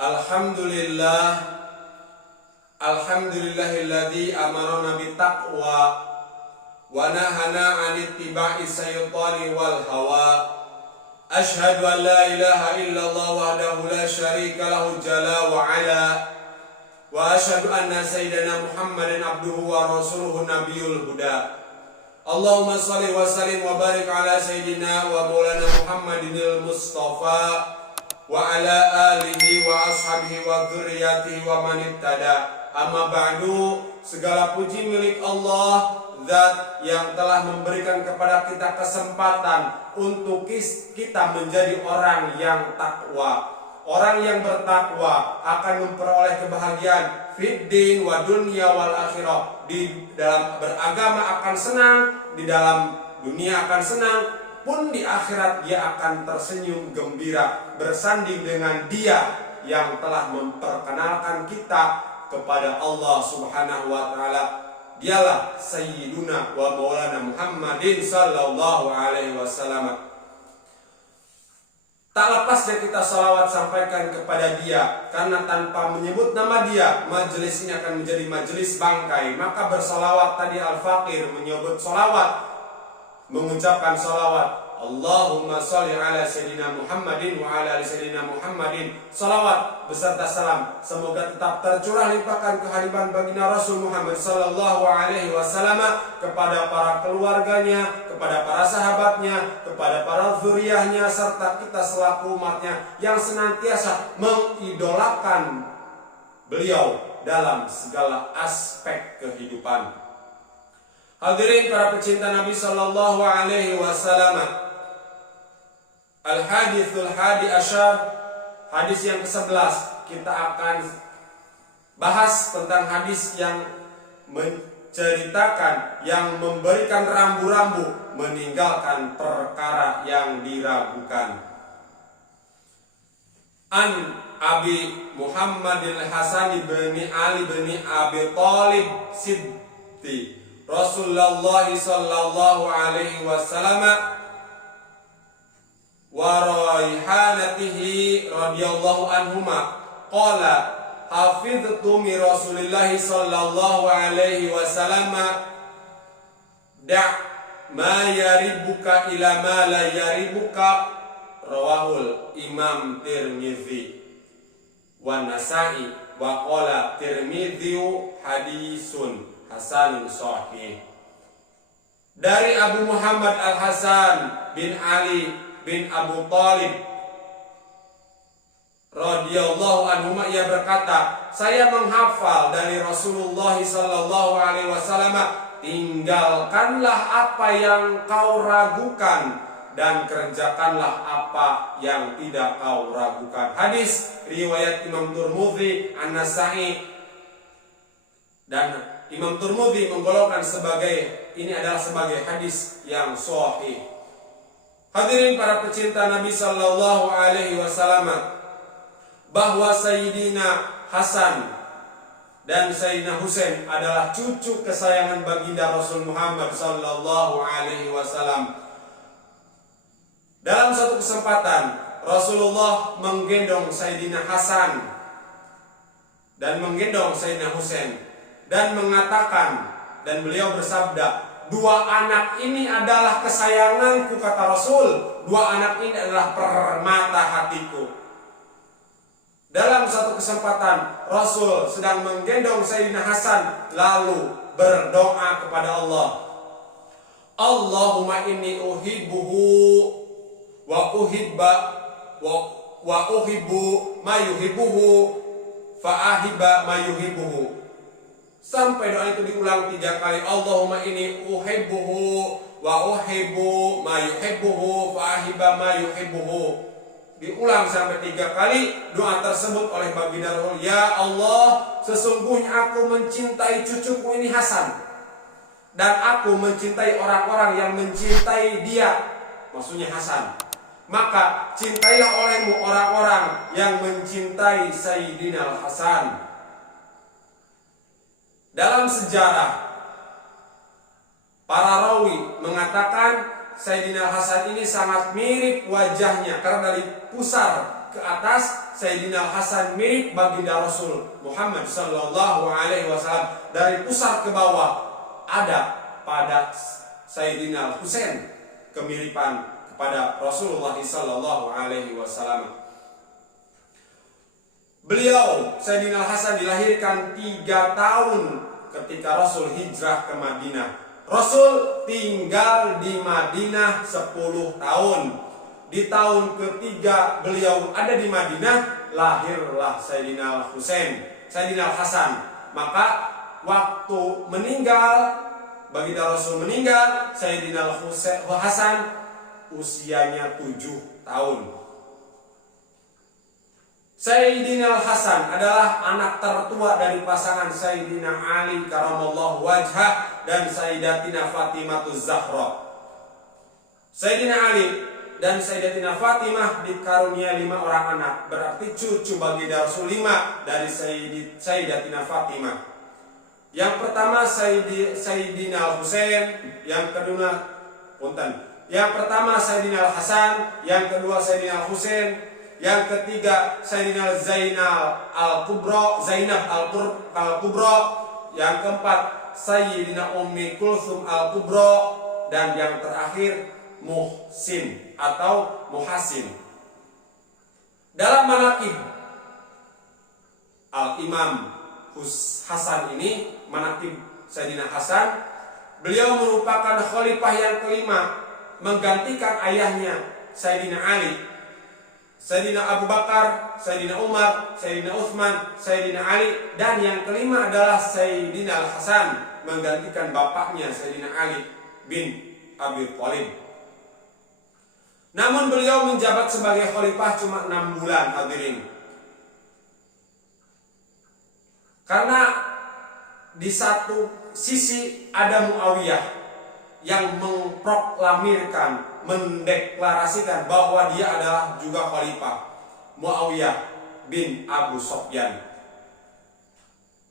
Alhamdulillah, alhamdulillahilladzi amarana bittaqwa wa nahana 'anit tiba'i syaitani wal hawa. Asyhadu an la ilaha illallah wahdahu la syarika lahu jalla wa ala. Wa asyhadu anna sayyidana Muhammadan abduhu wa rasuluhu nabiyul huda. Allahumma shalli wa sallim wa barik ala sayyidina wa maulana Muhammadinil Mustafa wa ala alihi wa ashabihi wa dzurriyyatihi wa man ittada. Amma ba'du, segala puji milik Allah, Zat yang telah memberikan kepada kita kesempatan untuk kita menjadi orang yang takwa. Orang yang bertakwa akan memperoleh kebahagiaan fid din wa dunya wal akhirah. Di dalam beragama akan senang, di dalam dunia akan senang, pun di akhirat dia akan tersenyum gembira bersanding dengan dia yang telah memperkenalkan kita kepada Allah Subhanahu wa taala. Dialah Sayyiduna wa Maulana Muhammadin sallallahu alaihi wasallam. Tak lepasnya kita salawat sampaikan kepada dia, karena tanpa menyebut nama dia majelis ini akan menjadi majelis bangkai. Maka bersalawat tadi al-faqir menyebut salawat, mengucapkan salawat, Allahumma sholli ala sayyidina Muhammadin wa ala ali sayyidina Muhammadin. Salawat beserta salam semoga tetap tercurah limpahkan kehadiran baginda Rasul Muhammad sallallahu alaihi wasallam kepada para keluarganya, kepada para sahabatnya, kepada para zuriyahnya, serta kita selaku umatnya yang senantiasa mengidolakan beliau dalam segala aspek kehidupan. Hadirin para pecinta Nabi sallallahu alaihi wasallam. Al-hadithul hadi asyar, hadis yang ke-11. Kita akan bahas tentang hadis yang menceritakan, yang memberikan rambu-rambu meninggalkan perkara yang diragukan. An Abi Muhammadil Hasan bin Ali bin Abi Thalib Siddi Rasulullah sallallahu alaihi wasallam wa raihanatihi radhiyallahu anhuma qala hafidhtu min Rasulillah sallallahu alaihi wasallam da' ma yaribuka ila ma la yaribuka, rawahul Imam Tirmidzi wa Nasa'i wa qala Tirmidzi hadisun hasanun sahih. Dari Abu Muhammad Al-Hasan bin Ali bin Abu Thalib radhiyallahu anhu, ia berkata, saya menghafal dari Rasulullah sallallahu alaihi wasallam, tinggalkanlah apa yang kau ragukan dan kerjakanlah apa yang tidak kau ragukan. Hadis riwayat Imam Tirmidzi, An-Nasa'i, dan Imam Tirmidzi menggolongkan ini adalah sebagai hadis yang sahih. Hadirin para pecinta Nabi sallallahu alaihi wasallam, bahwa Sayyidina Hasan dan Sayyidina Husain adalah cucu kesayangan baginda Rasul Muhammad sallallahu alaihi wasallam. Dalam satu kesempatan Rasulullah menggendong Sayyidina Hasan dan menggendong Sayyidina Husain dan mengatakan, dan beliau bersabda, dua anak ini adalah kesayanganku, kata Rasul. Dua anak ini adalah permata hatiku. Dalam satu kesempatan Rasul sedang menggendong Sayyidina Hasan, lalu berdoa kepada Allah, Allahumma inni uhibbuhu wa uhibbu ma yuhibbuhu fa ahibba ma yuhibbuhu. Sampai doa itu diulang 3 kali. Allahumma inni uhibbuhu wa uhibbu ma yuhibbuhu fa ahibba ma yuhibbuhu. Diulang sampai 3 kali doa tersebut oleh baginda Rasul. Ya Allah, sesungguhnya aku mencintai cucuku ini Hasan, dan aku mencintai orang-orang yang mencintai dia, maksudnya Hasan. Maka cintailah olehmu orang-orang yang mencintai Sayyidina Hasan. Dalam sejarah, para rawi mengatakan Sayyidina Hasan ini sangat mirip wajahnya, karena dari pusar ke atas Sayyidina Hasan mirip baginda Rasul Muhammad sallallahu alaihi wasallam. Dari pusar ke bawah ada pada Sayyidina Husain kemiripan kepada Rasulullah sallallahu alaihi wasallam. Beliau Sayyidina Hasan dilahirkan 3 tahun ketika Rasul hijrah ke Madinah. Rasul tinggal di Madinah 10 tahun. Di tahun ketiga beliau ada di Madinah, lahirlah Sayyidina Hasan. Maka waktu meninggal, baginda Rasul meninggal, Sayyidina Hasan usianya 7 tahun. Sayyidina Hasan adalah anak tertua dari pasangan Sayyidina Ali karamallahu wajhah dan Sayyidatina Fatimah Zahra. Sayyidina Ali dan Sayyidatina Fatimah dikaruniai 5 orang anak, berarti cucu baginda Rasul 5 dari Sayyidatina Fatimah. Yang pertama Sayyidina Husain, yang pertama Sayyidina Hasan, yang kedua Sayyidina Husain, yang ketiga Sayyidina Zainab Al-Kubra, yang keempat Sayyidina Ummi Kulthum Al-Kubra, dan yang terakhir Muhsin atau Muhasin. Dalam manaqib Al-Imam Hasan ini, manaqib Sayyidina Hasan, beliau merupakan khalifah yang kelima menggantikan ayahnya Sayyidina Ali, Sayyidina Abu Bakar, Sayyidina Umar, Sayyidina Utsman, Sayyidina Ali, dan yang kelima adalah Sayyidina Al-Hasan menggantikan bapaknya Sayyidina Ali bin Abi Thalib. Namun beliau menjabat sebagai khalifah cuma 6 bulan, hadirin. Karena di satu sisi ada Muawiyah yang memproklamirkan, mendeklarasikan bahwa dia adalah juga khalifah, Muawiyah bin Abu Sufyan.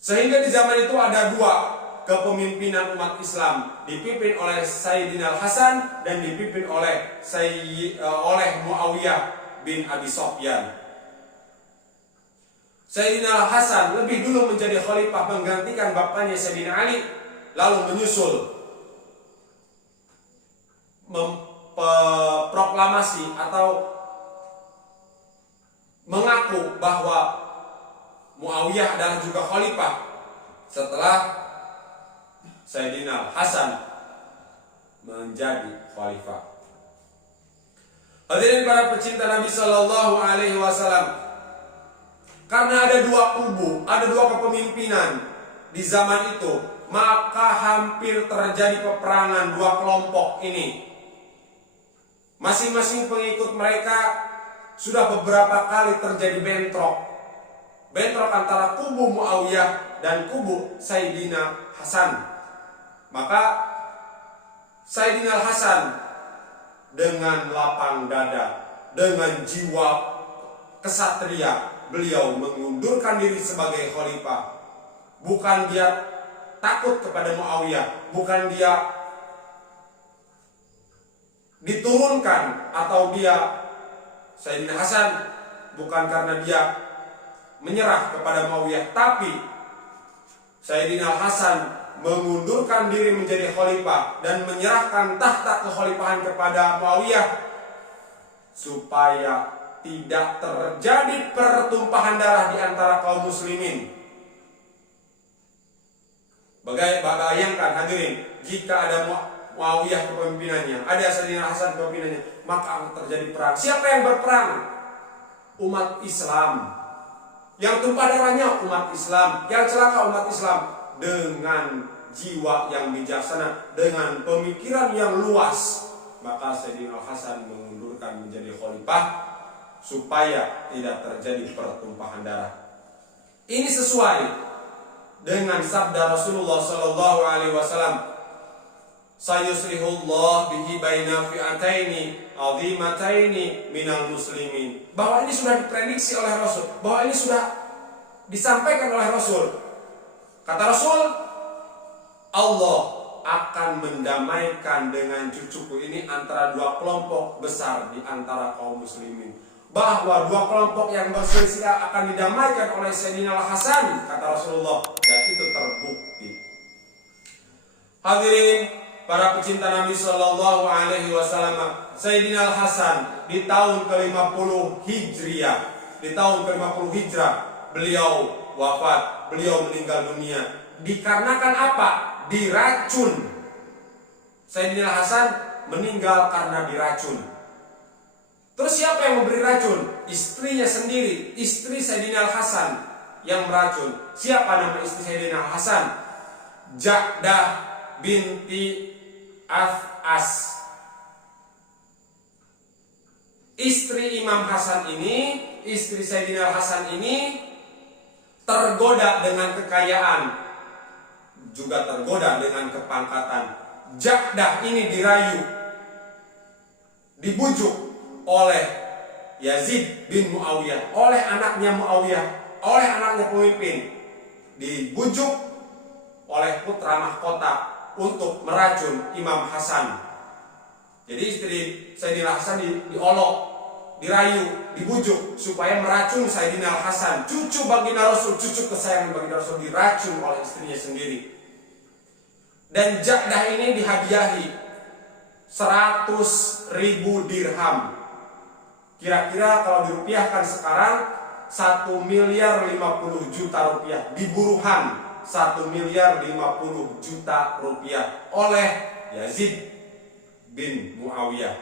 Sehingga di zaman itu ada 2 kepemimpinan umat Islam, dipimpin oleh Sayyidina Hasan dan dipimpin oleh Muawiyah bin Abi Sufyan. Sayyidina Hasan lebih dulu menjadi khalifah menggantikan bapaknya Sayyidina Ali, lalu menyusul proklamasi atau mengaku bahwa Muawiyah adalah juga khalifah setelah Sayyidina Hasan menjadi khalifah. Hadirin para pecinta Nabi Sallallahu Alaihi Wasallam, karena ada 2 kubu, ada 2 kepemimpinan di zaman itu, maka hampir terjadi peperangan 2 kelompok ini. Masing-masing pengikut mereka sudah beberapa kali terjadi bentrok antara kubu Muawiyah dan kubu Sayyidina Hasan. Maka Sayyidina Hasan dengan lapang dada, dengan jiwa kesatria, beliau mengundurkan diri sebagai khalifah. Bukan dia takut kepada Muawiyah, bukan dia diturunkan atau dia Sayyidina Hasan bukan karena dia menyerah kepada Muawiyah, tapi Sayyidina Hasan mengundurkan diri menjadi khalifah dan menyerahkan tahta kekhalifahan kepada Muawiyah supaya tidak terjadi pertumpahan darah di antara kaum muslimin. Bayangkan hadirin, jika ada Muawiyah kepemimpinannya, ada Sayyidina Hasan kepemimpinannya, maka akan terjadi perang. Siapa yang berperang? Umat Islam. Yang tumpah darahnya umat Islam, yang celaka umat Islam. Dengan jiwa yang bijaksana, dengan pemikiran yang luas, maka Sayyidina Hasan mengundurkan menjadi khalifah supaya tidak terjadi pertumpahan darah. Ini sesuai dengan sabda Rasulullah sallallahu alaihi wasallam, sayuslihullah bihi baina fi'ataini azimataini minal muslimin. Bahwa ini sudah diprediksi oleh Rasul, bahwa ini sudah disampaikan oleh Rasul. Kata Rasul, Allah akan mendamaikan dengan cucuku ini antara dua kelompok besar di antara kaum muslimin. Bahwa dua kelompok yang berselisih akan didamaikan oleh Sayyidina Al-Hasan, kata Rasulullah, dan itu terbukti. Hadirin para pecinta Nabi Sallallahu Alaihi Wasallam, Sayyidina Al-Hasan di tahun ke-50 Hijriah, di tahun ke-50 Hijrah beliau wafat, beliau meninggal dunia. Dikarenakan apa? Diracun. Sayyidina Hasan meninggal karena diracun. Terus siapa yang memberi racun? Istrinya sendiri, istri Sayyidina Hasan yang meracun. Siapa nama istri Sayyidina Hasan? Ja'dah binti Af'as. Istri Imam Hasan ini, istri Sayyidina Hasan ini tergoda dengan kekayaan, juga tergoda dengan kepangkatan. Ja'dah ini dirayu, dibujuk oleh Yazid bin Muawiyah, oleh anaknya Muawiyah, oleh anaknya pemimpin, dibujuk oleh putra mahkota untuk meracun Imam Hasan. Jadi istri Sayyidina Hasan diolok, dirayu, dibujuk supaya meracun Sayyidina Hasan, cucu baginda Rasul, cucu kesayangan baginda Rasul, diracun oleh istrinya sendiri. Dan Ja'dah ini dihadiahi 100.000 dirham. Kira-kira kalau dirupiahkan sekarang 1.050.000.000 rupiah. Diburuhan 1.050.000.000 rupiah oleh Yazid bin Muawiyah.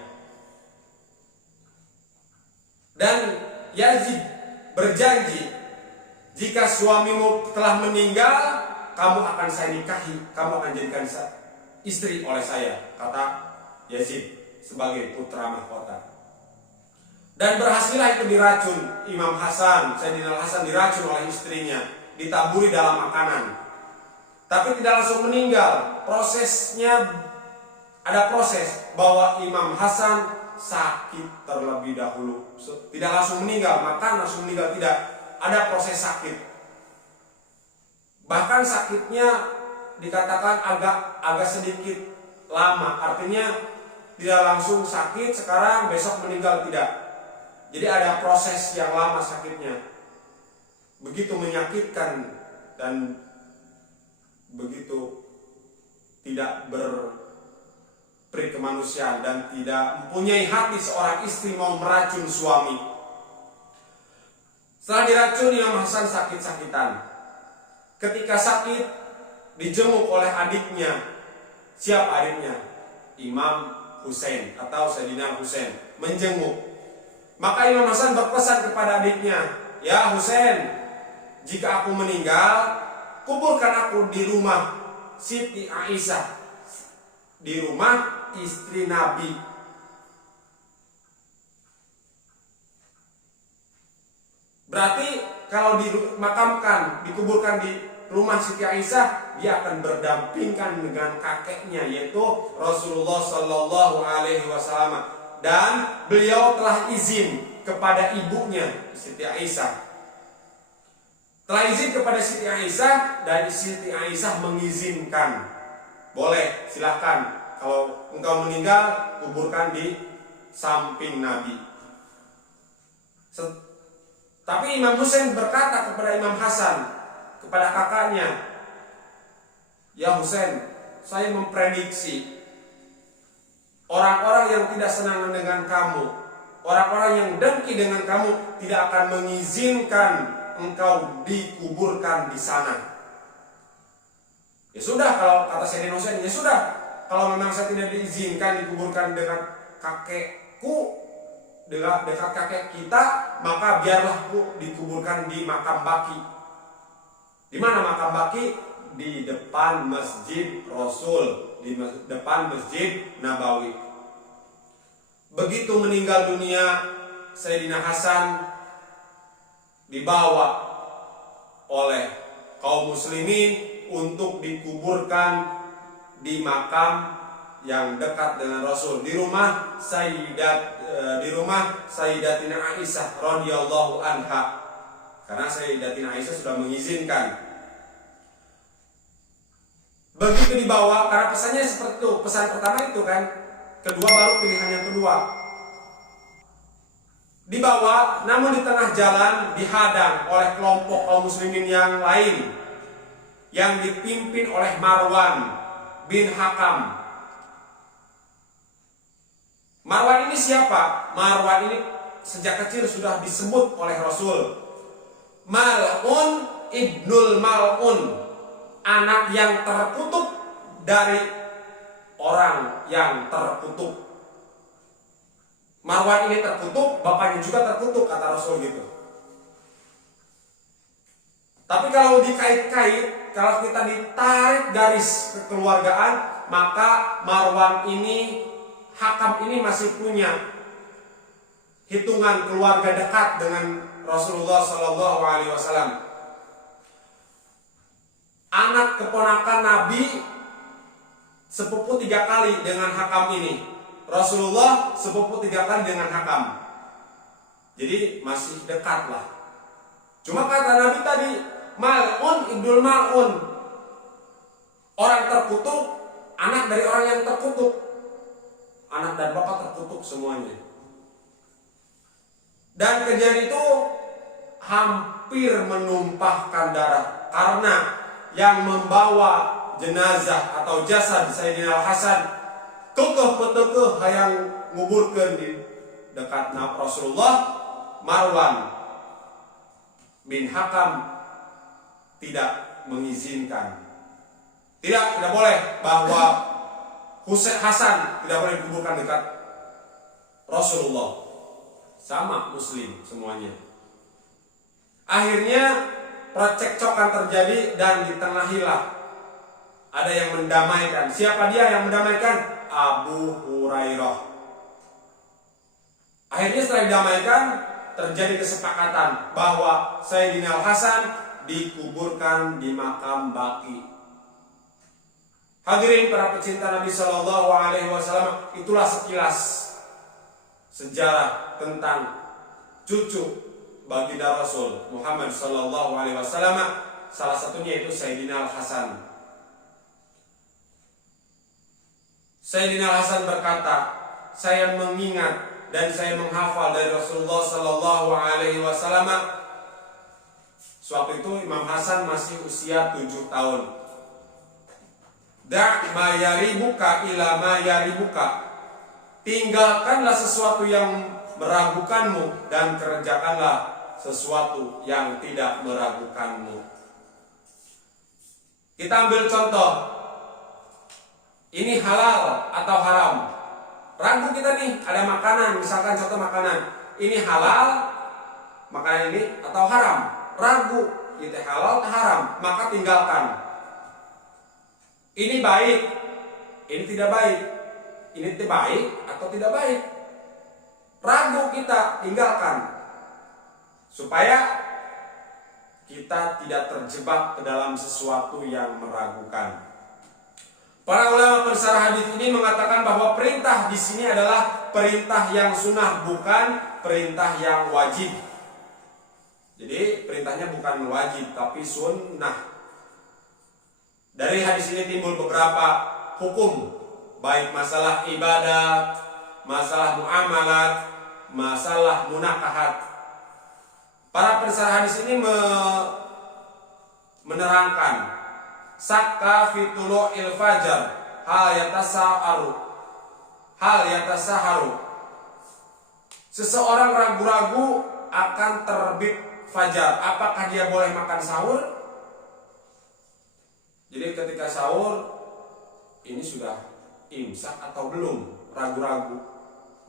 Dan Yazid berjanji, jika suamimu telah meninggal, kamu akan saya nikahi, kamu akan jadikan istri oleh saya, kata Yazid sebagai putra mahkota. Dan berhasillah itu diracun Imam Hasan, Sayyidina Hasan diracun oleh istrinya, ditaburi dalam makanan. Tapi tidak langsung meninggal. Prosesnya ada proses bahwa Imam Hasan sakit terlebih dahulu. Tidak langsung meninggal, makan langsung meninggal, tidak. Ada proses sakit. Bahkan sakitnya dikatakan agak sedikit lama. Artinya tidak langsung sakit sekarang besok meninggal, tidak. Jadi ada proses yang lama sakitnya. Begitu menyakitkan dan begitu tidak berperi kemanusiaan dan tidak mempunyai hati seorang istri mau meracun suami. Setelah diracun, Imam Hasan sakit-sakitan. Ketika sakit, dijenguk oleh adiknya. Siapa adiknya? Imam Husain atau Sayyidina Husain menjenguk. Maka Imam Hasan berpesan kepada adiknya, "Ya Husain, jika aku meninggal, kuburkan aku di rumah Siti Aisyah, di rumah istri Nabi." Berarti kalau dimakamkan, dikuburkan di rumah Siti Aisyah, dia akan berdampingan dengan kakeknya, yaitu Rasulullah Sallallahu Alaihi Wasallam. Dan beliau telah izin kepada ibunya Siti Aisyah. Telah izin kepada Siti Aisyah, dan Siti Aisyah mengizinkan. Boleh, silahkan. Kalau engkau meninggal, kuburkan di samping Nabi. Tapi Imam Husain berkata kepada Imam Hasan, kepada kakaknya, "Ya Husain, saya memprediksi orang-orang yang tidak senang dengan kamu, orang-orang yang dengki dengan kamu tidak akan mengizinkan engkau dikuburkan di sana." Ya sudah, kalau kata Sayyidina Husain, ya sudah, kalau memang saya tidak diizinkan dikuburkan dengan kakekku, dekat kakek kita, maka biarlah dikuburkan di makam baki. Di mana makam baki? Di depan Masjid Rasul, di depan Masjid Nabawi. Begitu meninggal dunia, Sayyidina Hasan dibawa oleh kaum muslimin untuk dikuburkan di makam yang dekat dengan Rasul, di rumah Sayyidatina Aisyah radhiyallahu anha, karena Sayyidatina Aisyah sudah mengizinkan. Begitu dibawa, karena pesannya seperti itu, pesan pertama itu kan, kedua baru pilihan yang kedua. Dibawa, namun di tengah jalan dihadang oleh kelompok kaum muslimin yang lain yang dipimpin oleh Marwan bin Hakam. Marwan ini siapa? Marwan ini sejak kecil sudah disebut oleh Rasul Mal'un ibnul Mal'un, anak yang terkutuk dari orang yang terkutuk. Marwan ini terkutuk, bapaknya juga terkutuk, kata Rasul gitu. Tapi kalau dikait-kait, kalau kita ditarik garis kekeluargaan, maka Marwan ini, Hakam ini masih punya hitungan keluarga dekat dengan Rasulullah Shallallahu Alaihi Wasallam. Anak keponakan Nabi sepupu 3 kali dengan Hakam ini. Rasulullah sepupu 3 kali dengan Hakam. Jadi masih dekat lah. Cuma kata Nabi tadi, Mal'un ibnul Mal'un, orang terkutuk, anak dari orang yang terkutuk. Anak dan bapak terkutuk semuanya. Dan kejadian itu hampir menumpahkan darah, karena yang membawa jenazah atau jasad Sayyidina Al-Hasan kekeh petekeh hayang nguburkeun di dekat Rasulullah. Marwan bin Hakam tidak mengizinkan. Tidak boleh bahwa Hasan tidak boleh dikuburkan dekat Rasulullah. Sama muslim semuanya. Akhirnya percekcokan terjadi dan ditengahilah ada yang mendamaikan. Siapa dia yang mendamaikan? Abu Hurairah. Akhirnya setelah didamaikan, terjadi kesepakatan bahwa Sayyidina Al-Hasan dikuburkan di makam Baqi. Hadirin para pecinta Nabi Shallallahu Alaihi Wasallam, itulah sekilas sejarah tentang cucu baginda Rasul Muhammad Shallallahu Alaihi Wasallam. Salah satunya itu Sayyidina Al-Hasan. Sayyidina Al-Hasan berkata, saya mengingat dan saya menghafal dari Rasulullah Shallallahu Alaihi Wasallam. Suatu itu Imam Hasan masih usia 7 tahun. Da' ma yaribuka ila ma yaribuka. Tinggalkanlah sesuatu yang meragukanmu dan kerjakanlah sesuatu yang tidak meragukanmu. Kita ambil contoh. Ini halal atau haram? Ragu kita nih, ada makanan, misalkan contoh makanan. Ini halal, makanan ini, atau haram? Ragu, itu halal atau haram? Maka tinggalkan. Ini baik, ini tidak baik. Ini baik atau tidak baik? Ragu kita, tinggalkan. Supaya kita tidak terjebak ke dalam sesuatu yang meragukan. Para ulama pensarah hadis ini mengatakan bahwa perintah di sini adalah perintah yang sunnah, bukan perintah yang wajib. Jadi perintahnya bukan wajib tapi sunnah. Dari hadis ini timbul beberapa hukum, baik masalah ibadat, masalah muamalat, masalah munakahat. Para pensarah hadis ini menerangkan sakka fitulu il fajar hal yatasaharu. Seseorang ragu-ragu akan terbit fajar, apakah dia boleh makan sahur? Jadi ketika sahur ini sudah imsak atau belum, ragu-ragu.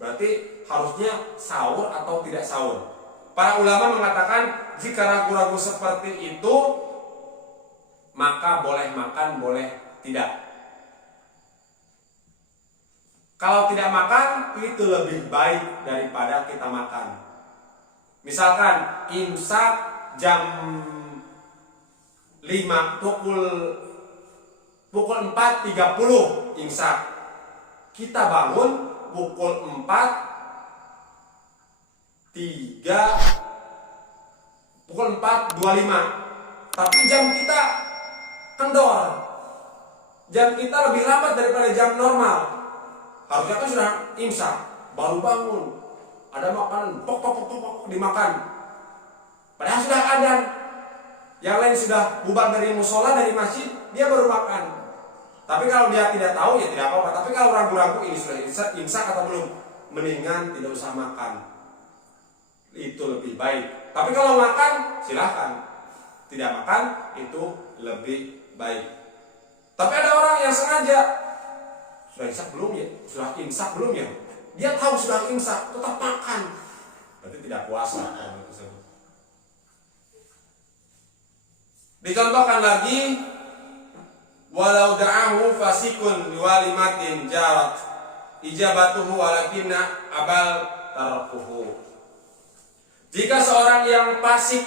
Berarti harusnya sahur atau tidak sahur. Para ulama mengatakan jika ragu-ragu seperti itu, maka boleh makan, boleh tidak. Kalau tidak makan, itu lebih baik daripada kita makan. Misalkan imsak jam 5, pukul 4.30 imsak. Kita bangun pukul 4.25. Tapi jam kita kendor. Jam kita lebih lambat daripada jam normal. Harusnya kan sudah imsak, baru bangun. Ada makanan, pok dimakan. Padahal sudah adzan. Yang lain sudah bubar dari musola, dari masjid, dia baru makan. Tapi kalau dia tidak tahu ya tidak apa-apa. Tapi kalau ragu-ragu ini sudah imsak atau belum, mendingan tidak usah makan. Itu lebih baik. Tapi kalau makan, silahkan. Tidak makan, itu lebih baik. Tapi ada orang yang sengaja, sudah imsak belum ya? Sudah imsak belum ya? Dia tahu sudah imsak, tetap makan. Berarti tidak puasa orang tersebut. Dicontohkan lagi, walau da'ahu fasikun liwalimatin jarat ijabatuhu walakinna abal tarkuhu. Jika seorang yang fasik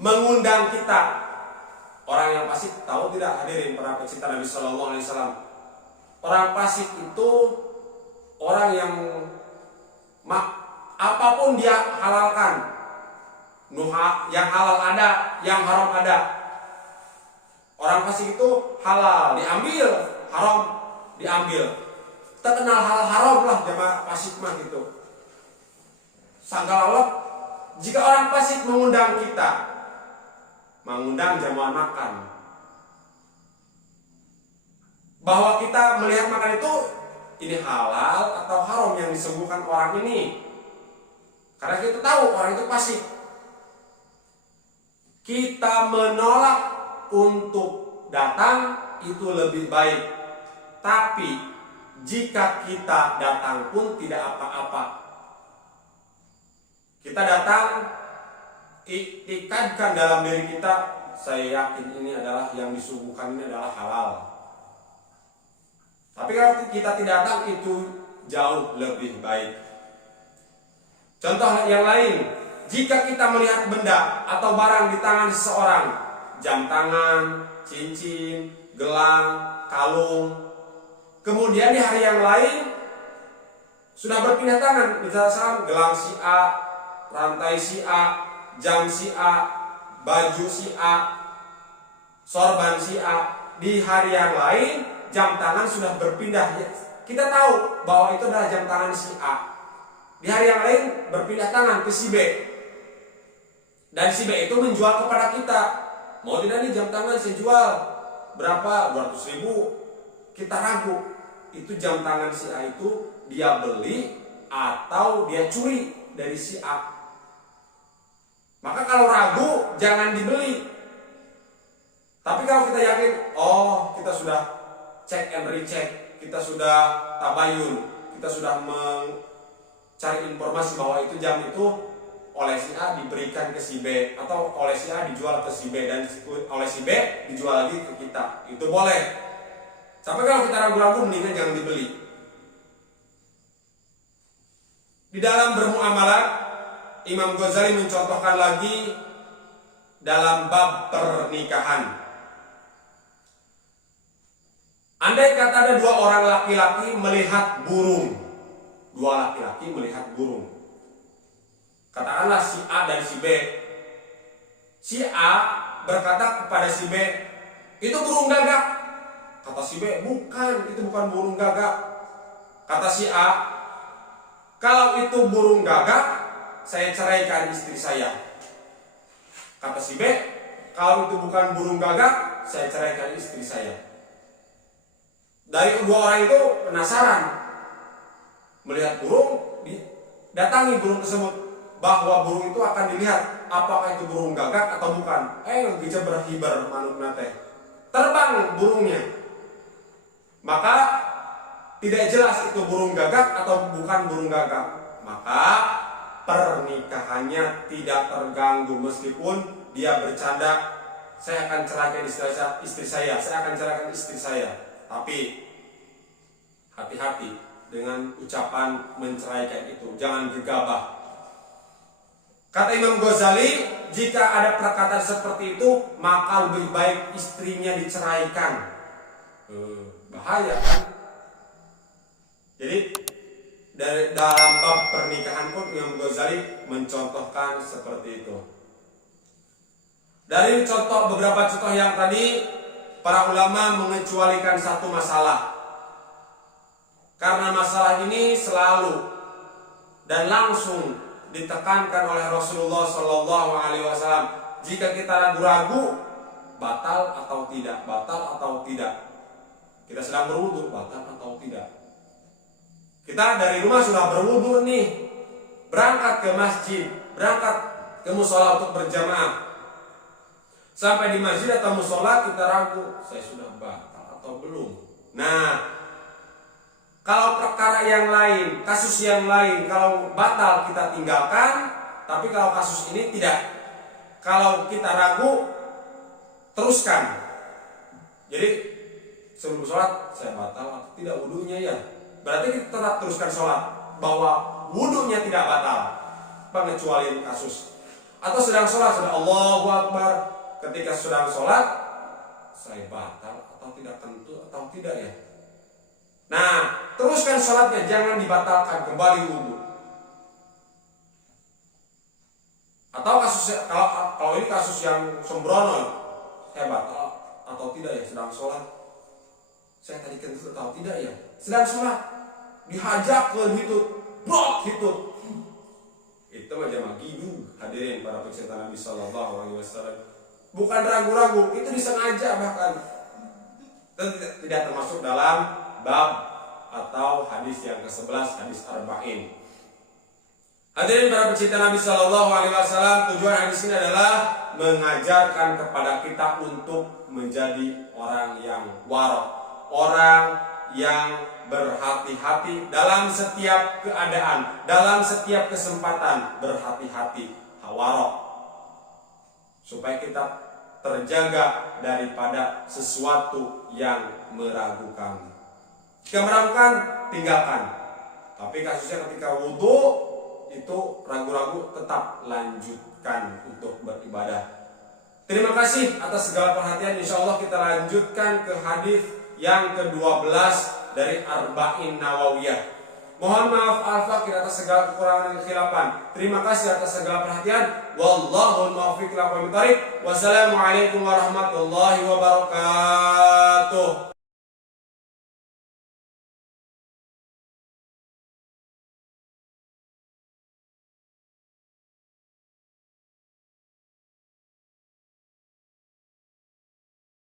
mengundang kita, orang yang fasik tahu tidak hadirin para pecinta Nabi Sallallahu Alaihi Wasallam? Orang fasik itu orang yang apapun dia halalkan. Yang halal ada, yang haram ada. Orang fasik itu halal diambil, haram diambil. Terkenal halal haram lah jamaah fasik mah gitu. Sangka Allah, jika orang fasik mengundang kita, mengundang jamuan makan, bahwa kita melihat makan itu ini halal atau haram yang disebutkan orang ini. Karena kita tahu orang itu fasik. Kita menolak untuk datang itu lebih baik. Tapi jika kita datang pun tidak apa-apa. Kita datang, iktikadkan dalam diri kita, saya yakin ini adalah yang disuguhkan ini adalah halal. Tapi kalau kita tidak datang itu jauh lebih baik. Contoh yang lain. Jika kita melihat benda atau barang di tangan seseorang, jam tangan, cincin, gelang, kalung, kemudian di hari yang lain sudah berpindah tangan, misalnya gelang si A, rantai si A, jam si A, baju si A, sorban si A, di hari yang lain jam tangan sudah berpindah. Kita tahu bahwa itu adalah jam tangan si A. Di hari yang lain berpindah tangan ke si B. Dan si B itu menjual kepada kita. Mau tidak nih jam tangan saya jual. Berapa? 200.000. Kita ragu. Itu jam tangan si A itu dia beli atau dia curi dari si A. Maka kalau ragu jangan dibeli. Tapi kalau kita yakin, oh kita sudah check and recheck, kita sudah tabayun, kita sudah mencari informasi bahwa itu jam itu oleh si A diberikan ke si B, atau oleh si A dijual ke si B, dan oleh si B dijual lagi ke kita, itu boleh. Tapi kalau kita ragu-ragu mendingan jangan dibeli. Di dalam bermuamalah, Imam Ghazali mencontohkan lagi dalam bab pernikahan. Andai kata ada dua orang laki-laki melihat burung. Dua laki-laki melihat burung. Katakanlah si A dan si B. Si A berkata kepada si B, itu burung gagak. Kata si B, bukan, itu bukan burung gagak. Kata si A, kalau itu burung gagak, saya ceraikan istri saya. Kata si B, kalau itu bukan burung gagak, saya ceraikan istri saya. Dari kedua orang itu penasaran, melihat burung, datangi burung tersebut, bahwa burung itu akan dilihat apakah itu burung gagak atau bukan. Geja berhibar manuk nate, terbang burungnya, maka tidak jelas itu burung gagak atau bukan burung gagak. Maka pernikahannya tidak terganggu meskipun dia bercanda, saya akan ceraikan istri saya, saya akan ceraikan istri saya. Tapi hati-hati dengan ucapan menceraikan itu, jangan gegabah. Kata Imam Ghazali, jika ada perkataan seperti itu, maka lebih baik istrinya diceraikan. Bahaya kan? Jadi dalam bab pernikahan pun Imam Ghazali mencontohkan seperti itu. Dari beberapa contoh yang tadi, para ulama mengecualikan satu masalah. Karena masalah ini selalu dan langsung ditekankan oleh Rasulullah Shallallahu Alaihi Wasallam. Jika kita ragu-ragu, batal atau tidak, batal atau tidak. Kita sedang berwudu, batal atau tidak. Kita dari rumah sudah berwudu nih, berangkat ke masjid, berangkat ke musola untuk berjamaah. Sampai di masjid atau musola kita ragu, saya sudah batal atau belum. Nah, kalau perkara yang lain, kasus yang lain, kalau batal kita tinggalkan, tapi kalau kasus ini tidak. Kalau kita ragu, teruskan. Jadi sebelum sholat, saya batal atau tidak wudunya ya. Berarti kita tetap teruskan sholat, bahwa wudunya tidak batal, pengecualian kasus. Atau sedang sholat, sudah Allahu Akbar, ketika sedang sholat, saya batal atau tidak, tentu atau tidak ya. Nah, teruskan sholatnya, jangan dibatalkan, kembali wudhu. Atau kasus, kalau ini kasus yang sembrono, saya batal atau tidak ya, sedang sholat. Saya tadi kentut atau tidak ya, sedang sholat, dihajar ke hitut, blok hitut. Itu macam gitu, hadirin para pecinta Nabi Sallallahu Alaihi Wasallam. Bukan ragu-ragu, itu disengaja bahkan. Itu tidak termasuk dalam bab atau hadis yang ke-11, hadis arba'in. Hadirin para pecinta Nabi Sallallahu Alaihi Wasallam, tujuan hadis ini adalah mengajarkan kepada kita untuk menjadi orang yang warok, orang yang berhati-hati dalam setiap keadaan, dalam setiap kesempatan, berhati-hati, warok, supaya kita terjaga daripada sesuatu yang meragukan. Jika meragukan, tinggalkan. Tapi kasusnya ketika wudhu, itu ragu-ragu, tetap lanjutkan untuk beribadah. Terima kasih atas segala perhatian. Insya Allah kita lanjutkan ke hadis yang ke-12 dari Arba'in Nawawiyah. Mohon maaf al-fakir atas segala kekurangan dan kekhilafan. Terima kasih atas segala perhatian. Wallahul muwaffiq ila aqwamit thoriq. Wassalamualaikum warahmatullahi wabarakatuh.